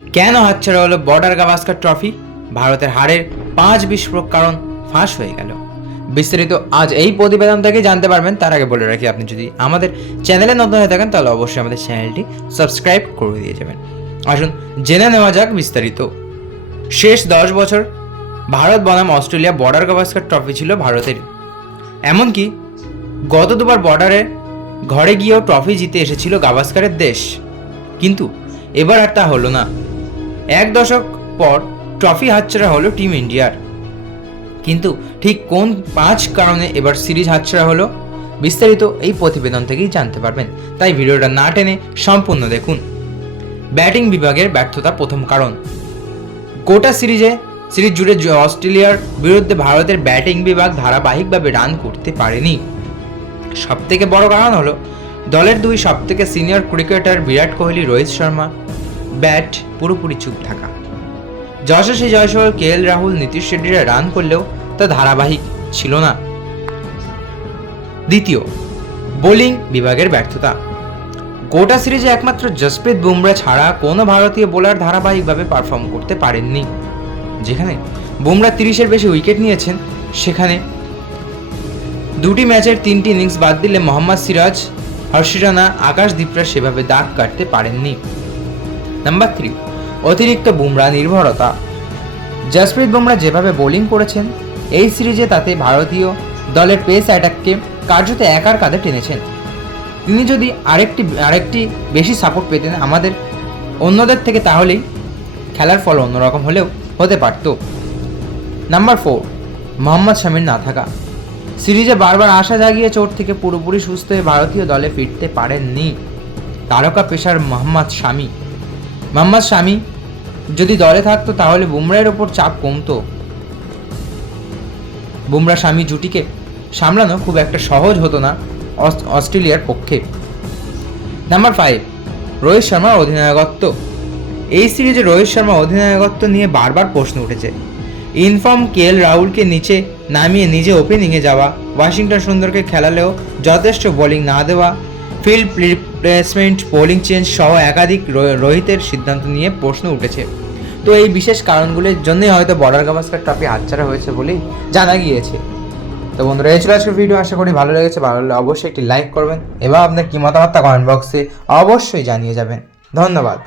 কেন হাতছাড়া হলো বর্ডার গাভাস্কার ট্রফি? ভারতের হারের পাঁচ বিস্ফোরক কারণ ফাঁস হয়ে গেল। বিস্তারিত আজ এই প্রতিবেদন থেকে জানতে পারবেন, তার আগে বলে রাখি, আপনি যদি আমাদের চ্যানেলে নতুন হয়ে থাকেন, তাহলে অবশ্যই আমাদের চ্যানেলটি সাবস্ক্রাইব করে দিয়ে যাবেন। আসুন, জেনে নেওয়া যাক বিস্তারিত। শেষ দশ বছর ভারত বনাম অস্ট্রেলিয়া বর্ডার গাভাস্কার ট্রফি ছিল ভারতের। এমনকি গত দুবার বর্ডারে ঘরে গিয়েও ট্রফি জিতে এসেছিল গাভাস্কারের দেশ। কিন্তু এবার আর তা হলো না। এক দশক পর ট্রফি হাতছাড়া হলো টিম ইন্ডিয়ার। কিন্তু ঠিক কোন পাঁচ কারণে এবার সিরিজ হাতছাড়া হলো? বিস্তারিত এই প্রতিবেদন থেকেই জানতে পারবেন। তাই ভিডিওটা না টেনে সম্পূর্ণ দেখুন। ব্যাটিং বিভাগের ব্যর্থতা প্রথম কারণ। গোটা সিরিজে, সিরিজ জুড়ে অস্ট্রেলিয়ার বিরুদ্ধে ভারতের ব্যাটিং বিভাগ ধারাবাহিকভাবে রান করতে পারেনি। সব থেকে বড় কারণ হলো, দলের দুই সবথেকে senior cricketer Virat Kohli, Rohit Sharma bat, পুরোপুরি চুপ থাকা। যশস্বী জয়সওয়াল কে এল রাহুল, নীতিশ রেড্ডিরা রান করলেও তা ধারাবাহিক ছিল না। দ্বিতীয়, বোলিং বিভাগের ব্যর্থতা। গোটা সিরিজে একমাত্র জসপ্রীত বুমরা ছাড়া কোনো ভারতীয় বোলার ধারাবাহিকভাবে পারফর্ম করতে পারেননি। যেখানে বুমরা তিরিশের বেশি উইকেট নিয়েছেন, সেখানে দুটি ম্যাচের তিনটি ইনিংস বাদ দিলে মোহাম্মদ সিরাজ হর্ষি রানা আকাশদীপরা সেভাবে দাগ কাটতে পারেননি। নাম্বার থ্রি অতিরিক্ত বুমরা নির্ভরতা। জসপ্রীত বুমরা যেভাবে বোলিং করেছেন, এই সিরিজে তাতে ভারতীয় দলের পেস অ্যাটাককে কার্যত একার কাঁধে টেনেছেন। তিনি যদি আরেকটি আরেকটি বেশি সাপোর্ট পেতেন আমাদের অন্যদের থেকে, তাহলেই খেলার ফল অন্যরকম হলেও হতে পারত। নাম্বার ফোর মোহাম্মদ শামির না থাকা। সিরিজে বারবার আশা জাগিয়ে চোট থেকে পুরোপুরি সুস্থ হয়ে ভারতীয় দলে ফিরতে পারেননি। তারকা পেশার মোহাম্মদ শামি। মোহাম্মদ শামি যদি দলে থাকতো তাহলে বুমরাহের ওপর চাপ কমতো। বুমরা স্বামী জুটিকে সামলানো খুব একটা সহজ হতো না অস- অস্ট্রেলিয়ার পক্ষে। নাম্বার ফাইভ রোহিত শর্মার অধিনায়কত্ব। এই সিরিজে রোহিত শর্মা অধিনায়কত্ব নিয়ে বারবার প্রশ্ন উঠেছে। ইনফর্ম কে এল রাহুলকে নিচে নামিয়ে নিজে ওপেনিংয়ে যাওয়া, ওয়াশিংটন সুন্দরকে খেলালেও যথেষ্ট বোলিং না দেওয়া ফিল্ড রিপ্লেসমেন্ট পোলিং চেঞ্জ সহ একাধিক রোহিতের সিদ্ধান্ত নিয়ে প্রশ্ন উঠেছে। তো এই বিশেষ কারণগুলির জন্যই হয়তো বর্ডার গাভাস্কার ট্রফি হাতছাড়া হয়েছে বলেই জানা গিয়েছে। তো বন্ধুরা, এই ছিল আজকের ভিডিও। আশা করি ভালো লেগেছে। ভালো লাগলে অবশ্যই একটি লাইক করবেন এবং আপনার কি মতামতটা কমেন্ট বক্সে অবশ্যই জানিয়ে যাবেন। ধন্যবাদ।